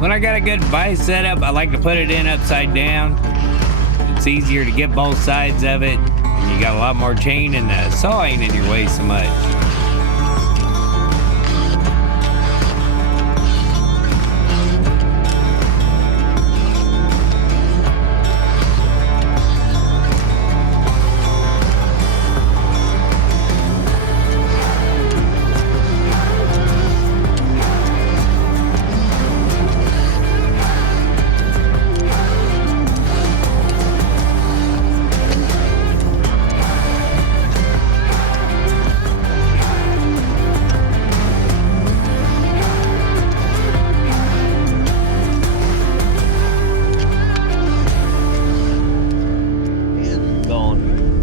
When I got a good vise setup, I like to put it in upside down. It's easier to get both sides of it. You got a lot more chain and the saw ain't in your way so much.